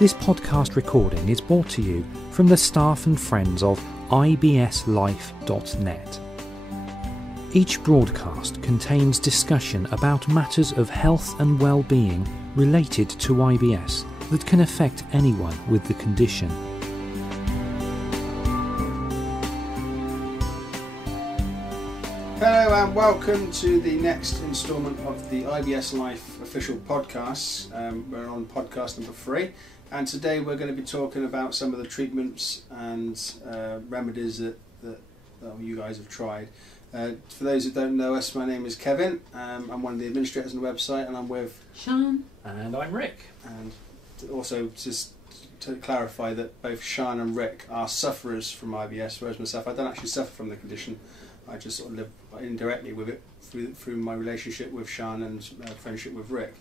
This podcast recording is brought to you from the staff and friends of IBS-Life.net. Each broadcast contains discussion about matters of health and well-being related to IBS that can affect anyone with the condition. Hello and welcome to the next instalment of the IBS-Life official podcast. We're on podcast number 3, and today we're going to be talking about some of the treatments and remedies that you guys have tried. For those who don't know us, my name is Kevin. I'm one of the administrators on the website, and I'm with Sean. And I'm Rick. And also, just to clarify, that both Sean and Rick are sufferers from IBS, whereas myself, I don't actually suffer from the condition. I just sort of live indirectly with it through my relationship with Sean and friendship with Rick.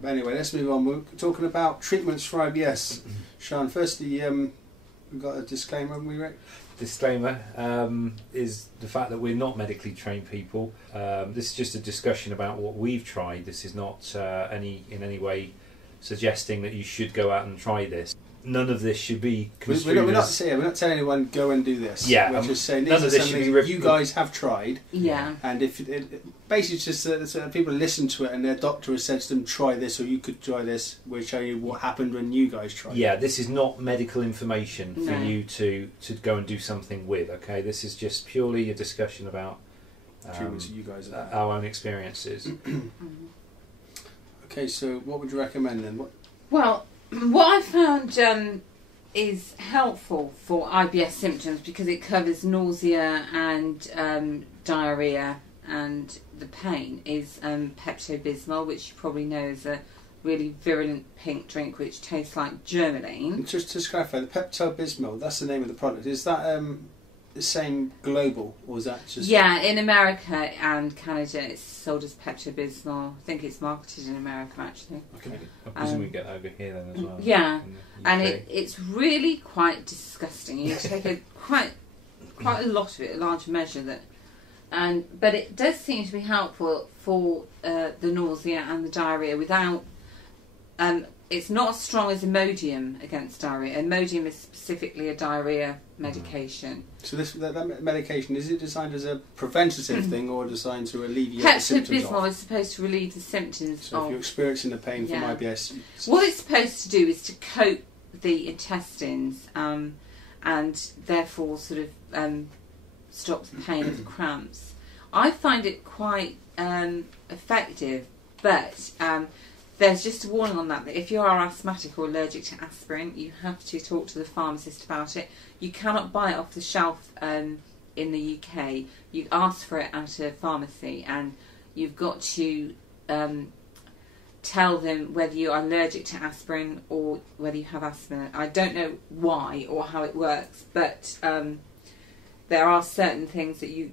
But anyway, let's move on. We're talking about treatments for IBS. Sean, firstly, we've got a disclaimer, haven't we, Rick? Disclaimer is the fact that we're not medically trained people. This is just a discussion about what we've tried. This is not in any way suggesting that you should go out and try this. None of this should be construed we're not telling anyone go and do this. Yeah, we're just saying none this of is this should something be you guys have tried. Yeah. And if basically just so people listen to it and their doctor has said to them, try this, or you could try this, we'll show you what happened when you guys tried it. Yeah, this is not medical information for you to go and do something with, okay? This is just purely a discussion about treatments you guys have. our own experiences. Okay, so what would you recommend then? Well, what I found is helpful for IBS symptoms, because it covers nausea and diarrhea and the pain, is Pepto-Bismol, which you probably know is a really virulent pink drink which tastes like Germaline. And just to clarify, the Pepto-Bismol, that's the name of the product. Is that the same global, or is that just... Yeah, in America and Canada it's sold as Pepto-Bismol. I think it's marketed in America, actually. Okay. I presume we get that over here then as well. Yeah, and it's really quite disgusting. You take quite a lot of it, a large measure that, but it does seem to be helpful for the nausea and the diarrhea without. It's not as strong as Imodium against diarrhea. Imodium is specifically a diarrhea medication. So that medication, is it designed as a preventative thing, or designed to alleviate the symptoms of? Pepto-Bismol is supposed to relieve the symptoms So if you're experiencing the pain from IBS... What it's supposed to do is to coat the intestines and therefore sort of stop the pain of the cramps. I find it quite effective, but... there's just a warning on that if you are asthmatic or allergic to aspirin, you have to talk to the pharmacist about it. You cannot buy it off the shelf in the UK. You ask for it at a pharmacy, and you've got to tell them whether you are allergic to aspirin or whether you have asthma. I don't know why or how it works, but there are certain things that you,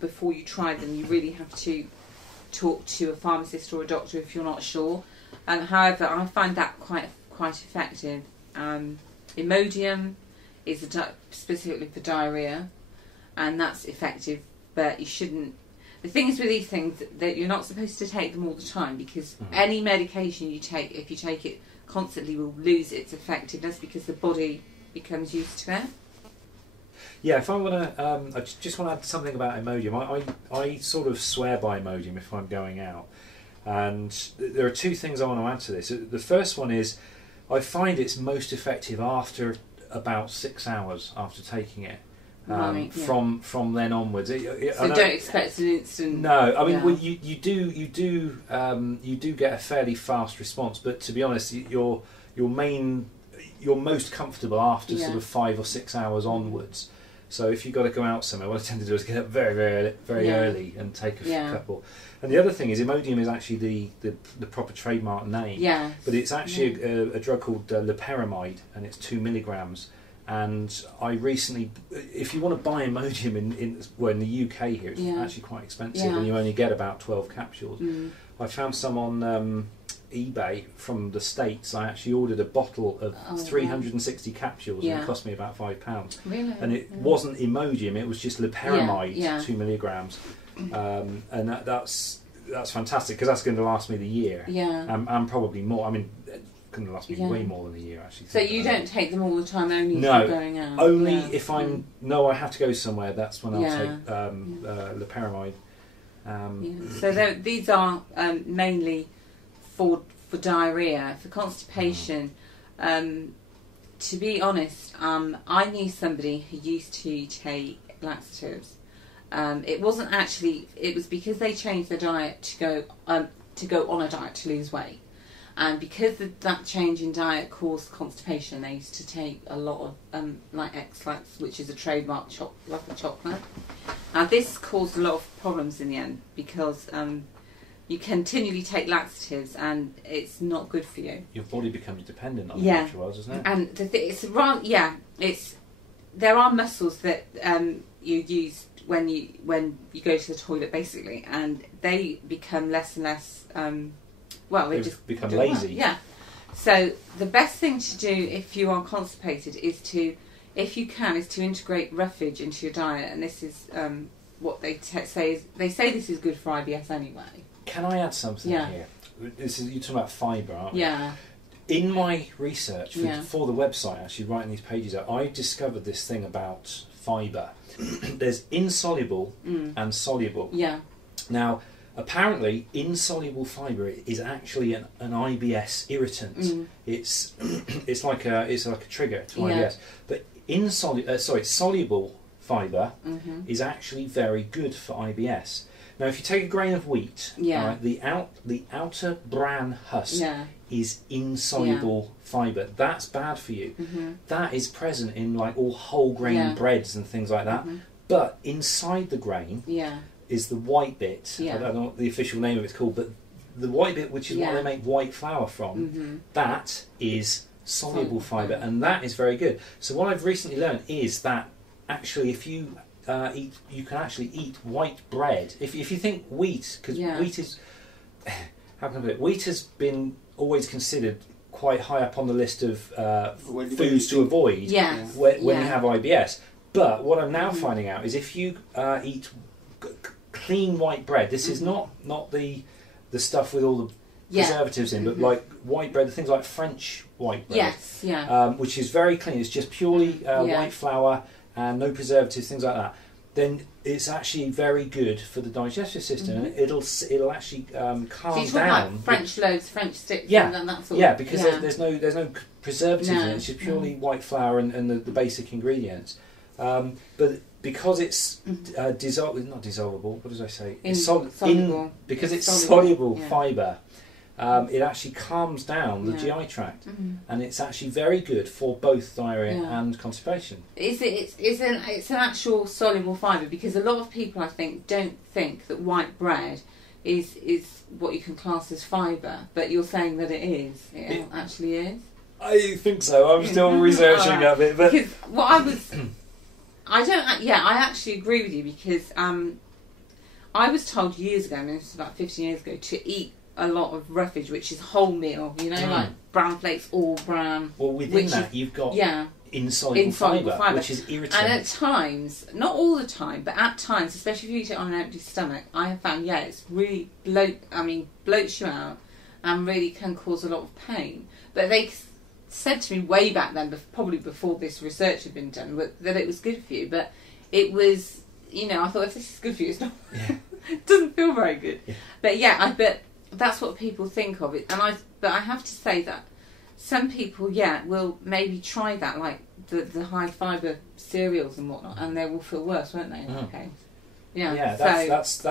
before you try them, you really have to talk to a pharmacist or a doctor if you're not sure. However, I find that quite effective. Imodium is specifically for diarrhea, and that's effective, but you shouldn't. The thing is with these things that you're not supposed to take them all the time, because any medication you take, if you take it constantly, will lose its effectiveness because the body becomes used to it. Yeah, if I want to, I just want to add something about Imodium. I sort of swear by Imodium if I'm going out, and there are two things I want to add to this. The first one is I find it's most effective after about 6 hours after taking it. From then onwards. So don't expect an instant. No, I mean, well, you do get a fairly fast response, but to be honest, you're most comfortable after sort of 5 or 6 hours onwards. So if you've got to go out somewhere, what I tend to do is get up very early and take a couple. And the other thing is, Imodium is actually the proper trademark name. Yeah. But it's actually a drug called loperamide, and it's 2 milligrams. And I recently, if you want to buy Imodium in the UK here, it's actually quite expensive, and you only get about 12 capsules. I found some on eBay from the States. I actually ordered a bottle of 360 capsules, and it cost me about £5. Really? And it wasn't Imodium; it was just loperamide, 2 milligrams, and that's fantastic, because that's going to last me the year, and probably more. I mean, going to last me way more than a year actually. So you don't take them all the time, only if no, you're going out? Only if I have to go somewhere, that's when I'll take loperamide. So these are mainly for diarrhea, for constipation. To be honest, I knew somebody who used to take laxatives. It wasn't actually. It was because they changed their diet to go on a diet to lose weight, and because that change in diet caused constipation, they used to take a lot of like X-Lax, which is a trademark like a chocolate. Now this caused a lot of problems in the end because you continually take laxatives and it's not good for you. Your body becomes dependent on the natural oils, doesn't it? And there are muscles that you use when you go to the toilet, basically, and they become less and less. They just become lazy. Yeah. So the best thing to do if you are constipated is to integrate roughage into your diet, and this is what they say is this is good for IBS anyway. Can I add something here? You're talking about fibre, aren't we? Yeah. In my research for the website, actually writing these pages out, I discovered this thing about fibre. There's insoluble and soluble. Yeah. Now, apparently, insoluble fibre is actually an IBS irritant. It's like a trigger to IBS. But soluble fibre is actually very good for IBS. Now, if you take a grain of wheat, the outer bran husk is insoluble fibre. That's bad for you. That is present in like all whole grain breads and things like that. But inside the grain is the white bit. I don't know what the official name of it's called, but the white bit, which is what they make white flour from, that is soluble fibre, and that is very good. So what I've recently learned is that actually, if you you can actually eat white bread. If you think wheat, because wheat is, how can I put it? Wheat has been always considered quite high up on the list of foods to avoid when you have IBS. But what I'm now finding out is if you eat clean white bread, this is not the stuff with all the preservatives in, but like white bread, things like French white bread, which is very clean. It's just purely white flour and no preservatives, things like that. Then it's actually very good for the digestive system, and it'll actually calm down. Like French loaves, French sticks, and that sort of because there's no preservatives in it. It's just purely white flour and the basic ingredients. But because it's not dissolvable. What did I say? Soluble. Because it's soluble fibre. It actually calms down the GI tract, and it's actually very good for both diarrhea and constipation. It's an actual soluble fibre, because a lot of people, I think, don't think that white bread is what you can class as fibre, but you're saying that it is. It actually is. I think so. I'm still researching a bit, but because what I was, I actually agree with you, because I was told years ago, and this was about 15 years ago, to eat a lot of roughage, which is wholemeal, like brown flakes, all brown. Well, within that you've got insoluble fibre, which is irritating. And at times, not all the time, but at times, especially if you eat it on an empty stomach, I have found, it's really bloats you out and really can cause a lot of pain. But they said to me way back then, probably before this research had been done, that it was good for you. But it was, I thought, if this is good for you, it's not. It doesn't feel very good. Yeah. But that's what people think of it, but I have to say that some people, will maybe try that, like the high fibre cereals and whatnot, and they will feel worse, won't they? Okay. That's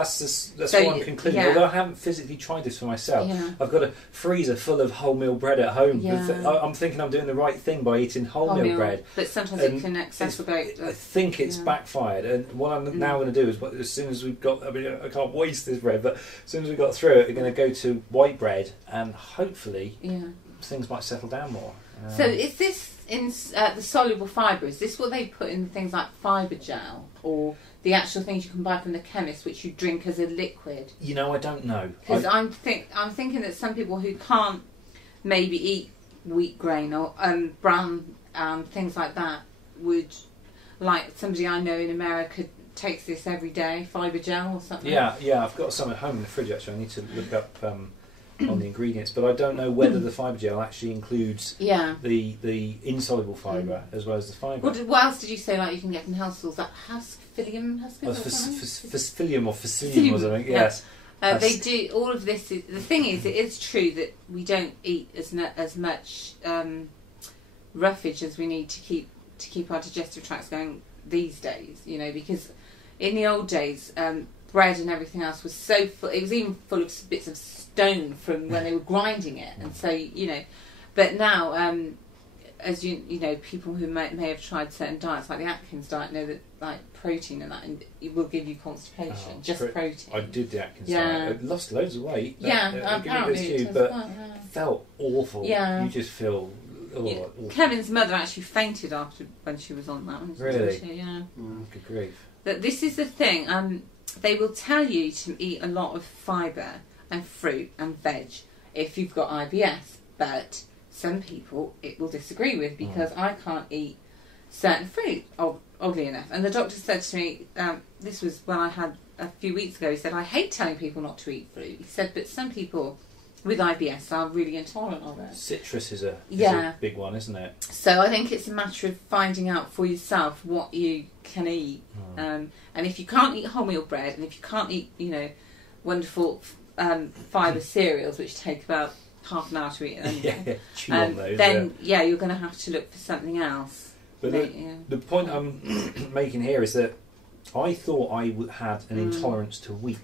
what I'm concluding. Although I haven't physically tried this for myself, I've got a freezer full of wholemeal bread at home. I'm thinking I'm doing the right thing by eating wholemeal bread, but sometimes it can exacerbate. I think it's backfired, and what I'm now going to do is, as soon as we've got, I can't waste this bread, but as soon as we've got through it, we're going to go to white bread, and hopefully things might settle down more. So is this in the soluble fibre? Is this what they put in things like fibre gel, or the actual things you can buy from the chemist, which you drink as a liquid? I don't know. Because I'm thinking that some people who can't maybe eat wheat grain or brown things like that would, like somebody I know in America takes this every day, fibre gel or something. Yeah, I've got some at home in the fridge actually. I need to look up on the ingredients, but I don't know whether the fibre gel actually includes the insoluble fibre as well as the fibre. What else did you say, like, you can get from health stores? That Philium Facilium or Facilium or something, yes. They do all of this. The thing is, it is true that we don't eat as much roughage as we need to keep our digestive tracts going these days. You know, because in the old days, bread and everything else was so full. It was even full of bits of stone from when they were grinding it, and so, you know. But now, as you know, people who may have tried certain diets, like the Atkins diet, know that, like, protein and that, and it will give you constipation. Just protein. I did the Atkins diet. I lost loads of weight. Apparently, but felt awful. Yeah. You just feel. Awful. Kevin's mother actually fainted when she was on that one. Really? Yeah. Good grief. But this is the thing. They will tell you to eat a lot of fibre and fruit and veg if you've got IBS, but some people it will disagree with, because I can't eat certain fruit, oddly enough. And the doctor said to me, this was when I had a few weeks ago, he said, I hate telling people not to eat fruit. He said, but some people with IBS are really intolerant of it. Citrus is a big one, isn't it? So I think it's a matter of finding out for yourself what you can eat. And if you can't eat wholemeal bread, and if you can't eat, you know, wonderful fibre cereals, which take about half an hour to eat, chew on those, then you're going to have to look for something else. But the point I'm making here is that I thought I had an intolerance to wheat,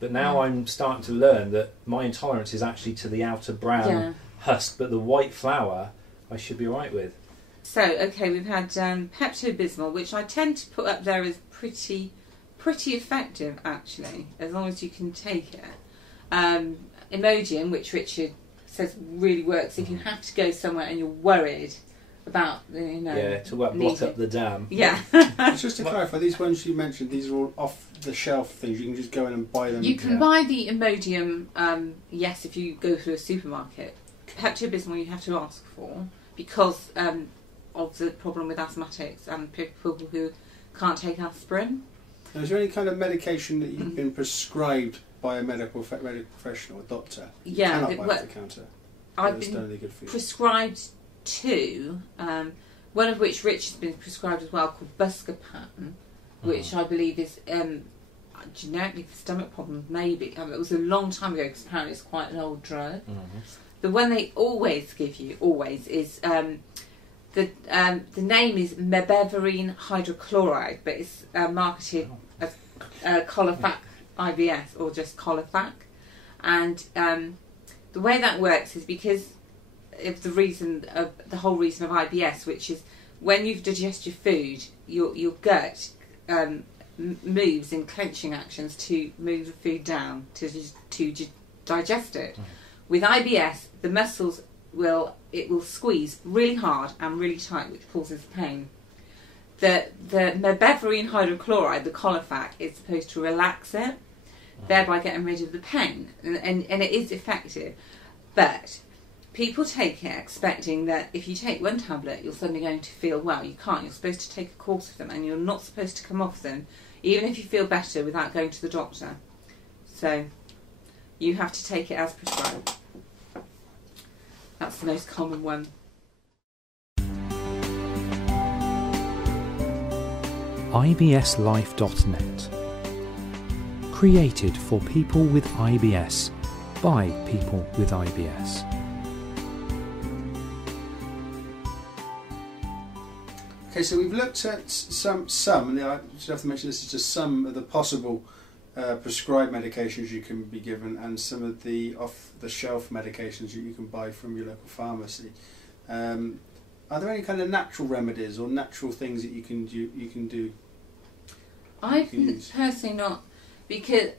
but now I'm starting to learn that my intolerance is actually to the outer brown husk, but the white flour I should be right with. So, okay, we've had Pepto-Bismol, which I tend to put up there as pretty effective, actually, as long as you can take it. Imodium, which Richard says really works if you have to go somewhere and you're worried about, you know... to block up the dam. Yeah. Just to clarify, these ones you mentioned, these are all off-the-shelf things. You can just go in and buy them. You can buy the Imodium, yes, if you go through a supermarket. Pepto-Bismol you have to ask for, because of the problem with asthmatics and people who can't take aspirin. And is there any kind of medication that you've been prescribed by a medical professional, a doctor? You cannot buy off the counter. I've been prescribed 2, one of which Rich has been prescribed as well, called Buscopan, which I believe is generically for stomach problems, maybe. It was a long time ago, because apparently it's quite an old drug. The one they always give you, is the name is mebeverine hydrochloride, but it's marketed as Colofac IBS, or just Colofac. And the way that works is because of the whole reason of IBS, which is when you digest your food, your gut moves in clenching actions to move the food down to digest it. With IBS, the muscles will squeeze really hard and really tight, which causes pain. The mebeverine hydrochloride, the Colofac, is supposed to relax it, thereby getting rid of the pain, and it is effective. But people take it expecting that if you take one tablet, you're suddenly going to feel well. You can't. You're supposed to take a course of them, and you're not supposed to come off them, even if you feel better, without going to the doctor. So you have to take it as prescribed. That's the most common one. IBS-Life.net. Created for people with IBS, by people with IBS. Okay, so we've looked at some, and I should have to mention this is just some of the possible prescribed medications you can be given, and some of the off-the-shelf medications that you can buy from your local pharmacy. Are there any kind of natural remedies or natural things that you can do? I've personally not, because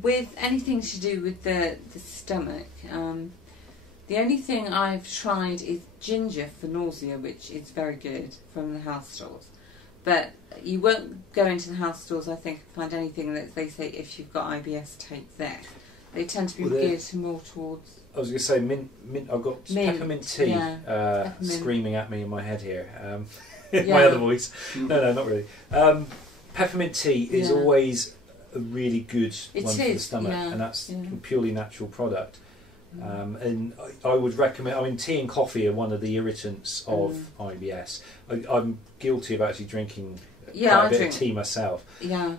with anything to do with the stomach, the only thing I've tried is ginger for nausea, which is very good, from the health stores. But you won't go into the health stores, I think, and find anything that they say, if you've got IBS, take that. They tend to be geared more towards... I was going to say mint. I've got peppermint tea screaming at me in my head here. My other voice. No, not really. Peppermint tea is always a really good one for the stomach, and that's a purely natural product. And I would recommend. I mean, tea and coffee are one of the irritants of IBS. I'm guilty of actually drinking quite a bit of tea myself. Yeah.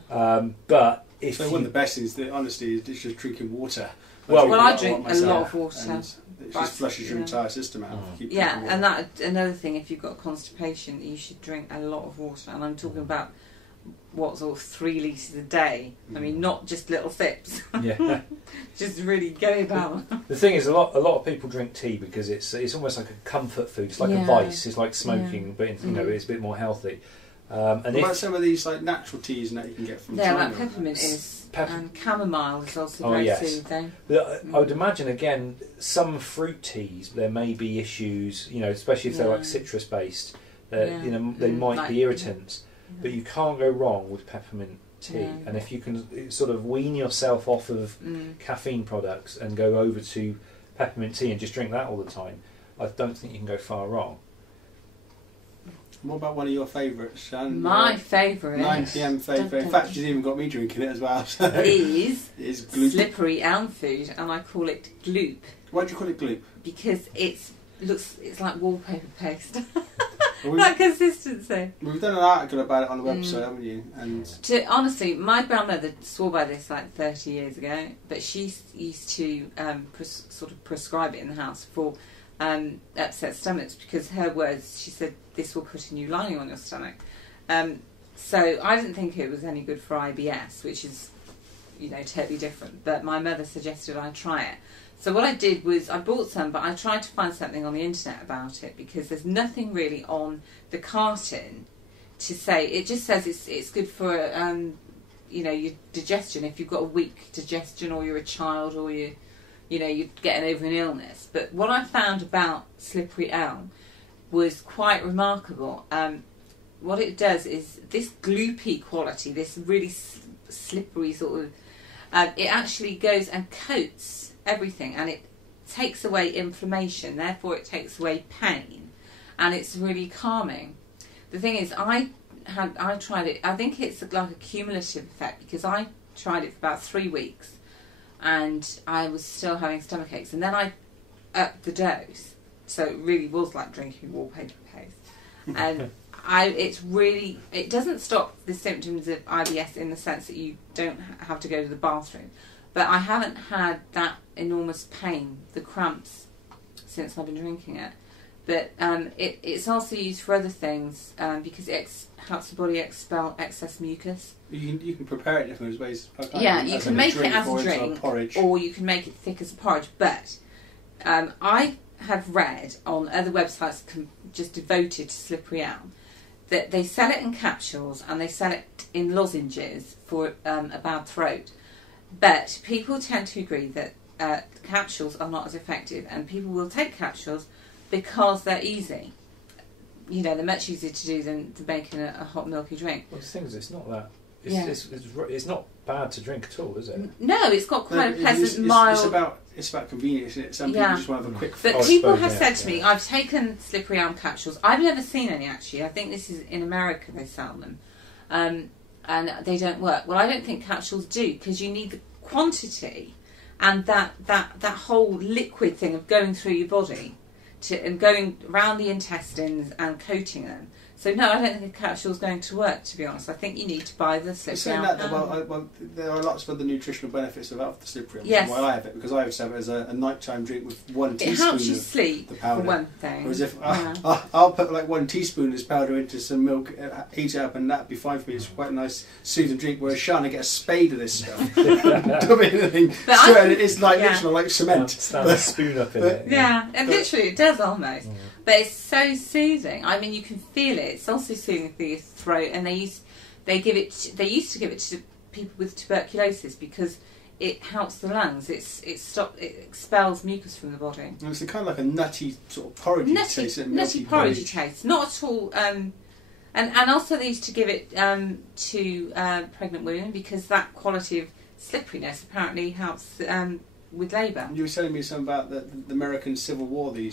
But if one of the best things, that honestly, is just drinking water. I drink a lot of water. It just flushes your entire system out. And that another thing, if you've got constipation, you should drink a lot of water. And I'm talking about what sort of 3 litres a day. I mean, not just little sips. Yeah. Just really go about. The thing is, a lot of people drink tea because it's almost like a comfort food. It's like a vice. It's like smoking, but it's a bit more healthy. And what about some of these like natural teas and that you can get from China? Like peppermint is, and chamomile is also very soothing. I would imagine again, some fruit teas there may be issues, especially if they're like citrus based. They might be irritants, but you can't go wrong with peppermint tea. And if you can sort of wean yourself off of caffeine products and go over to peppermint tea and just drink that all the time, I don't think you can go far wrong. What about one of your favourites, Shan? My favourite. 9 PM favourite. In fact, she's even got me drinking it as well. So. Is slippery elm food, and I call it gloop. Why do you call it gloop? Because it's like wallpaper paste. That consistency. We've done an article about it on the website, haven't you? And honestly, my grandmother swore by this like 30 years ago, but she used to sort of prescribe it in the house for upset stomachs, because her words, she said, this will put a new lining on your stomach. So I didn't think it was any good for IBS, which is, totally different. But my mother suggested I try it. So what I did was I bought some, but I tried to find something on the internet about it, because there's nothing really on the carton to say. It just says it's good for your digestion if you've got a weak digestion, or you're a child, or you're getting over an illness. But what I found about slippery elm was quite remarkable. What it does is this gloopy quality, this really slippery sort of, it actually goes and coats everything, and it takes away inflammation, therefore it takes away pain, and it's really calming. The thing is, I tried it, I think it's like a cumulative effect, because I tried it for about 3 weeks and I was still having stomach aches, and then I upped the dose, so it really was like drinking wallpaper paste. And it doesn't stop the symptoms of IBS in the sense that you don't have to go to the bathroom, but I haven't had that enormous pain, the cramps, since I've been drinking it. But it's also used for other things, because it helps the body expel excess mucus. You can prepare it different ways. You can make it as a drink, or you can make it thick as a porridge. But I have read on other websites just devoted to slippery elm that they sell it in capsules and they sell it in lozenges for a bad throat. But people tend to agree that capsules are not as effective, and people will take capsules because they're easy. They're much easier to do than making a hot milky drink. Well, the thing is, it's not that. It's not bad to drink at all, is it? No, it's got quite a pleasant, mild. It's about convenience, isn't it? Some people just want to have a quick fix. But people have said to me, I've taken slippery elm capsules. I've never seen any, actually. I think this is in America they sell them. And they don't work. Well, I don't think capsules do, because you need the quantity and that whole liquid thing of going through your body and going around the intestines and coating them. So no, I don't think a capsule is going to work, to be honest. I think you need to buy the slippery elm. There are lots of other nutritional benefits of the slippery elm. Yes. Why I have it, because I always have it as a nighttime drink with 1 teaspoon. It helps you sleep, the powder. for one thing. Whereas if I'll put like 1 teaspoon of this powder into some milk, heat it up, and that'd be fine for me. It's quite a nice soothing drink. Whereas Shana get a spade of this stuff, dub it in the thing, it's like literally like cement. Stand a spoon up in it. Yeah, and literally it does almost. But it's so soothing. I mean, you can feel it. It's also soothing for your throat, and they used to give it to people with tuberculosis because it helps the lungs. It expels mucus from the body. And it's kind of like a nutty sort of porridgey taste. Nutty porridgey taste. Not at all. And also they used to give it to pregnant women because that quality of slipperiness apparently helps with labour. You were telling me something about the American Civil War. The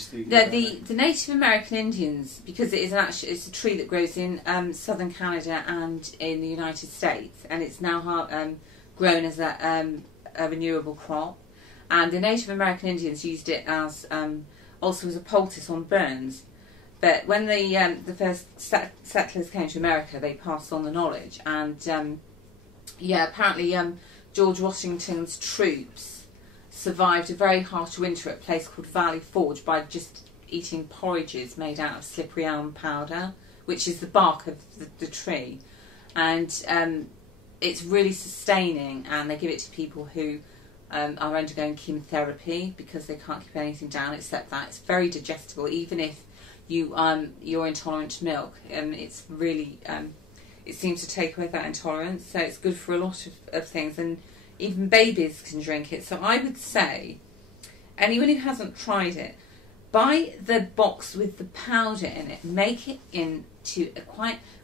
Native American Indians, because it's a tree that grows in southern Canada and in the United States, and it's now grown as a renewable crop, and the Native American Indians used it as also as a poultice on burns. But when the first settlers came to America, they passed on the knowledge, and apparently George Washington's troops survived a very harsh winter at a place called Valley Forge by just eating porridges made out of slippery elm powder, which is the bark of the tree, and it's really sustaining, and they give it to people who are undergoing chemotherapy because they can't keep anything down except that. It's very digestible, even if you're intolerant to milk. It's really it seems to take away that intolerance, so it's good for a lot of things, and even babies can drink it. So I would say anyone who hasn't tried it, buy the box with the powder in it, make it into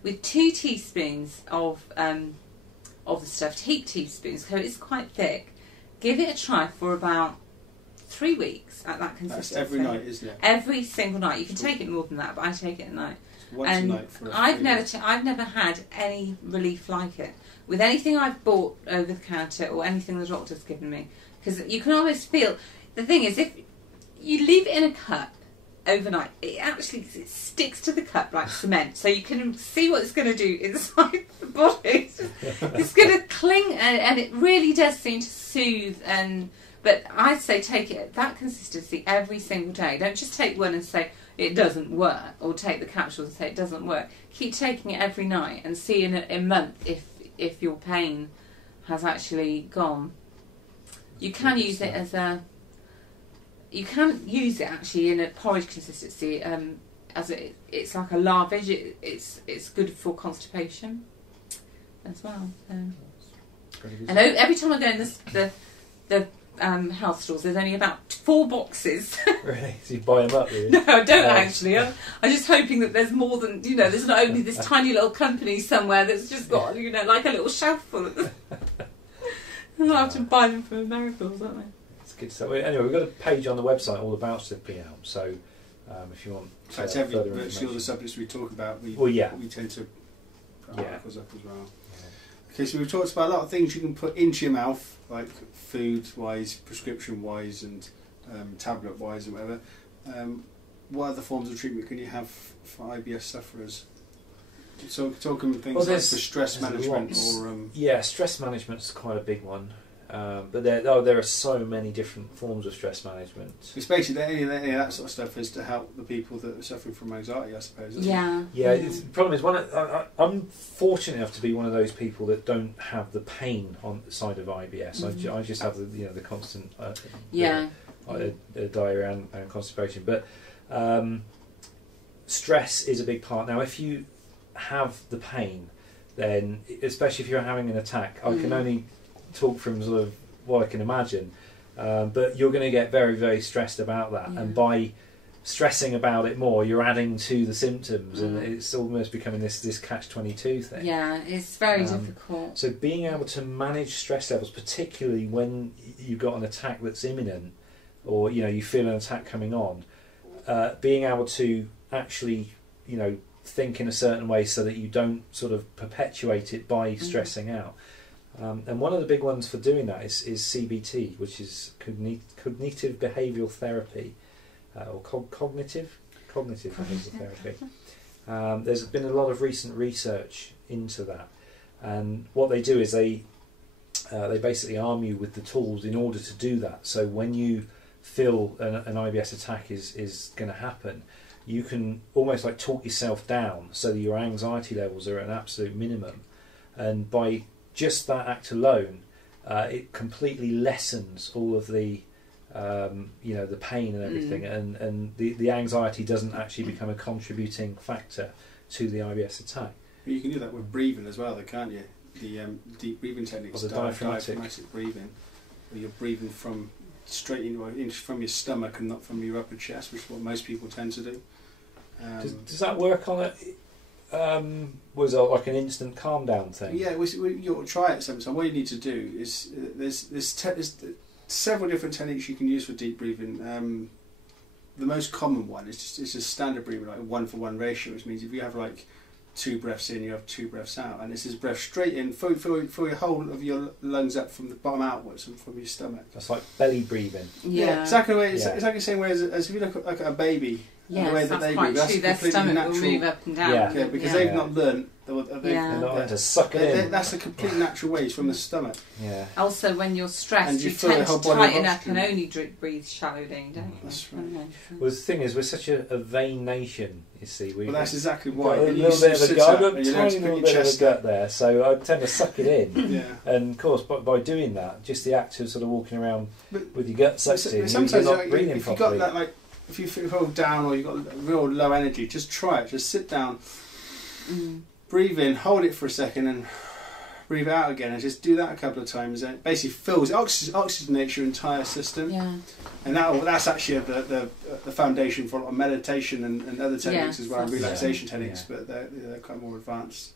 with 2 teaspoons of the stuff, heaped teaspoons, so it's quite thick. Give it a try for about 3 weeks at that consistency. That's every night, isn't it? Every single night. You can take it more than that, but I take it at night. Once a night for I've never had any relief like it with anything I've bought over the counter or anything the doctor's given me, because you can almost feel. The thing is, if you leave it in a cup overnight, it sticks to the cup like cement, so you can see what it's going to do inside the body. It's going to cling, and it really does seem to soothe. But I'd say take it at that consistency every single day. Don't just take one and say it doesn't work, or take the capsules and say it doesn't work. Keep taking it every night and see in a month if your pain has actually gone. You can use it as a. You can use it actually in a porridge consistency, it's like a lavage. It's good for constipation as well. And every time I go in the health stores, there's only about 4 boxes. Really? So you buy them up, really? No, I don't actually. I'm just hoping that there's more than, there's not only this tiny little company somewhere that's just got, like a little shelf full of them. I'll have to buy them from America or something. It's good stuff. Anyway, we've got a page on the website all about Simply Elm, so if you want virtually all the subjects we talk about, we tend to put articles up as well. Yeah. Okay, so we've talked about a lot of things you can put into your mouth, like food-wise, prescription-wise, and tablet-wise, and whatever. What other forms of treatment can you have for IBS sufferers? So talking things like for stress management or stress management is quite a big one. But there are so many different forms of stress management. It's basically any of that sort of stuff is to help the people that are suffering from anxiety, I suppose. The problem is I'm fortunate enough to be one of those people that don't have the pain on the side of IBS. Mm-hmm. I just have the constant diarrhea and constipation. But stress is a big part. Now, if you have the pain, then especially if you're having an attack, I can only talk from sort of what I can imagine, but you're going to get very, very stressed about that, and by stressing about it more, you're adding to the symptoms, and it's almost becoming this catch-22 thing. Yeah, it's very difficult. So being able to manage stress levels, particularly when you've got an attack that's imminent, or you feel an attack coming on, being able to actually think in a certain way so that you don't sort of perpetuate it by stressing out. And one of the big ones for doing that is CBT, which is cognitive behavioural therapy, or cognitive behavioural therapy. There's been a lot of recent research into that, and what they do is they basically arm you with the tools in order to do that. So when you feel an IBS attack is going to happen, you can almost like talk yourself down so that your anxiety levels are at an absolute minimum, and by just that act alone, it completely lessens all of the the pain and everything, and the anxiety doesn't actually become a contributing factor to the IBS attack. You can do that with breathing as well, though, can't you? The deep breathing techniques, diaphragmatic breathing, where you're breathing from straight from your stomach and not from your upper chest, which is what most people tend to do. Does that work on it? Was it like an instant calm down thing? Yeah, you'll try it sometime. What you need to do is there's several different techniques you can use for deep breathing. The most common one is just standard breathing, like a 1-for-1 ratio, which means if you have like 2 breaths in, you have 2 breaths out, and this is breath straight in, fill your whole of your lungs up from the bottom outwards and from your stomach. That's like belly breathing. Yeah. Exactly the way, exactly the same way as if you look at a baby. Yes, the way that that's they quite move, that's true. Their completely stomach natural. will move up and down. Yeah. Because they've not learnt. They're not meant to suck it in. That's a complete natural way, it's from the stomach. Yeah. Also, when you're stressed, And you you feel tend the whole to body tighten up oxygen. and only breathe shallow down, don't you? That's right. Well, the thing is, we're such a vain nation, you see. Well, that's exactly we've why. got a You little bit of a sit gut, up I've got a and you learn tiny to put little your bit of a chest gut there, so I tend to suck it in. Yeah. And of course, by doing that, just the act of sort of walking around with your gut sucked in, you're sometimes not breathing if you've properly. got that, like, if you feel down or you've got real low energy, just try it. Just sit down, breathe in, hold it for a second, and breathe out again. And just do that a couple of times. And it basically oxygenates your entire system. Yeah. And that's actually the foundation for a lot of meditation and other techniques as well, and relaxation techniques, but they're quite more advanced.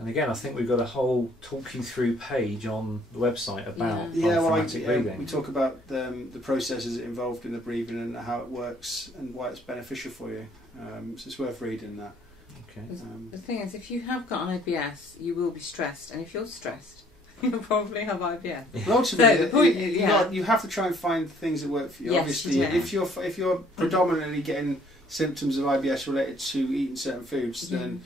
And again, I think we've got a whole talk you through page on the website about diaphragmatic breathing. We talk about the processes involved in the breathing and how it works and why it's beneficial for you. So it's worth reading that. Okay. The thing is, if you have got an IBS, you will be stressed, and if you're stressed, you'll probably have IBS. Well, ultimately, So the point is, you have to try and find things that work for you. Yes, Obviously, you do. if you're predominantly getting symptoms of IBS related to eating certain foods, then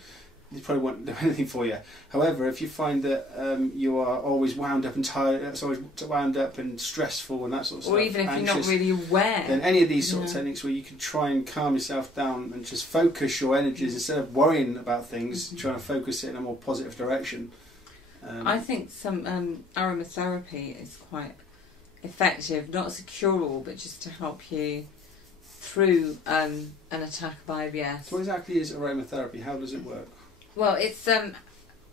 it probably won't do anything for you. However, if you find that you are always wound up and tired, it's always wound up and stressful and that sort of stuff, or even if anxious, you're not really aware, then any of these sort of techniques where you can try and calm yourself down and just focus your energies instead of worrying about things, trying to focus it in a more positive direction. I think some aromatherapy is quite effective, not as a cure-all, but just to help you through an attack of IBS. So what exactly is aromatherapy? How does it work? Well, it's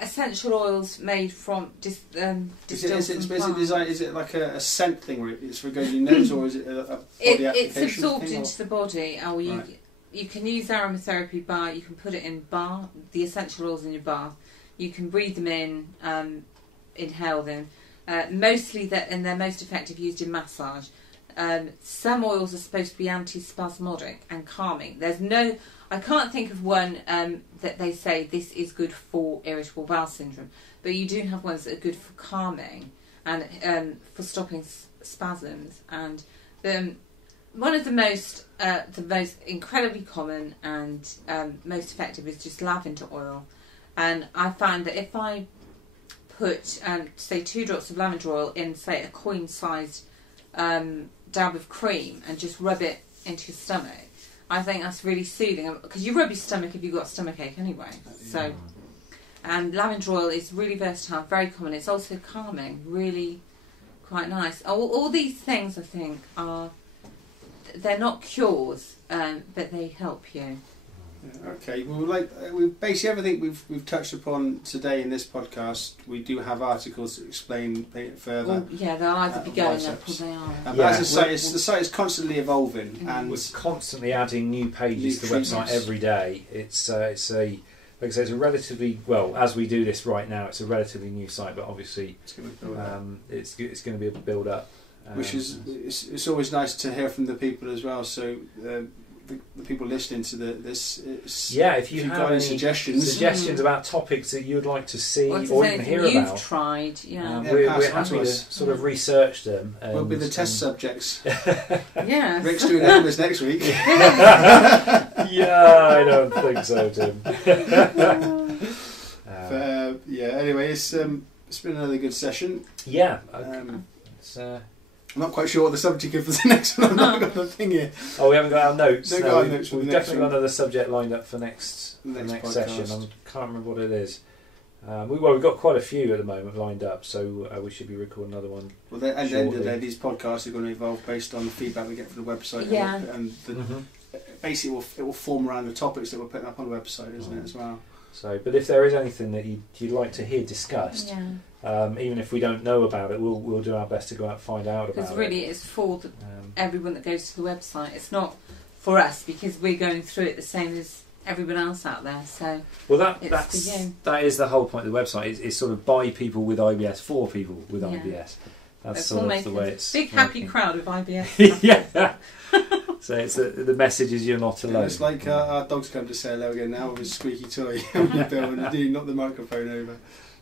essential oils made from distilled Is it like a scent thing where it's for going in your nose, or is it a body application It's absorbed thing, into the body, or you can use aromatherapy by, you can put it in bath, the essential oils in your bath. You can breathe them in, inhale them. Mostly, and they're most effective used in massage. Some oils are supposed to be anti-spasmodic and calming. I can't think of one that they say this is good for irritable bowel syndrome, but you do have ones that are good for calming and for stopping spasms. And one of the most incredibly common and most effective is just lavender oil. And I find that if I put, say, 2 drops of lavender oil in, say, a coin-sized dab of cream and just rub it into your stomach, I think that's really soothing, because you rub your stomach if you've got a stomachache anyway. So, and lavender oil is really versatile, very common. It's also calming, really quite nice. All these things, I think, they're not cures, but they help you. Okay, well, basically everything we've touched upon today in this podcast, we do have articles that explain it further. Well, yeah, they'll either be going up or they are. But as I say, the site is constantly evolving, and we're constantly adding new pages to the website every day. It's like I say, it's a relatively, well, as we do this right now, it's a relatively new site, but obviously it's going to be a build up. Which is it's always nice to hear from the people as well. So. The people listening to this, if you have got any suggestions about topics that you'd like to see or even hear you've about, tried, we're happy to sort of research them. We'll be the test subjects. Yeah, Rick's doing numbers next week. Yeah, I don't think so, Tim. Anyway, it's been another good session. Yeah. I'm not quite sure what the subject is for the next one. I've not got the thing here. Oh, we haven't got our notes. We've definitely got another subject lined up for next session. I can't remember what it is. We've got quite a few at the moment lined up, so we should be recording another one. Well, at the end of the day, these podcasts are going to evolve based on the feedback we get from the website. Yeah. Basically, it will form around the topics that we're putting up on the website, isn't it, as well? So, but if there is anything that you'd like to hear discussed, even if we don't know about it, we'll do our best to go out and find out about it. Because really, it's for everyone that goes to the website. It's not for us, because we're going through it the same as everyone else out there. So, that is the whole point of the website. It's sort of by people with IBS for people with IBS. That's sort of the way it's big happy crowd of IBS. Yeah. So it's the message is you're not alone. It's like our dog's come to say hello again now with his squeaky toy on the bill and he knocked the microphone over.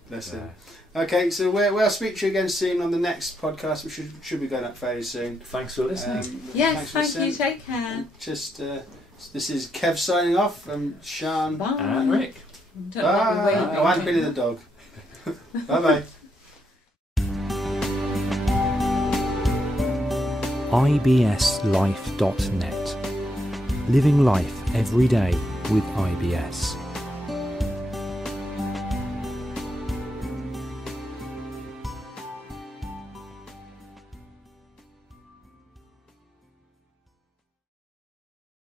Bless him. Okay, so we'll speak to you again soon on the next podcast, which should be going up fairly soon. Thanks for listening. Yes, thank you. Take care. Just this is Kev signing off from Sian. Bye. And Rick. Bye. Oh, and Billy the dog. Bye bye. IBS-Life.net. Living life every day with IBS.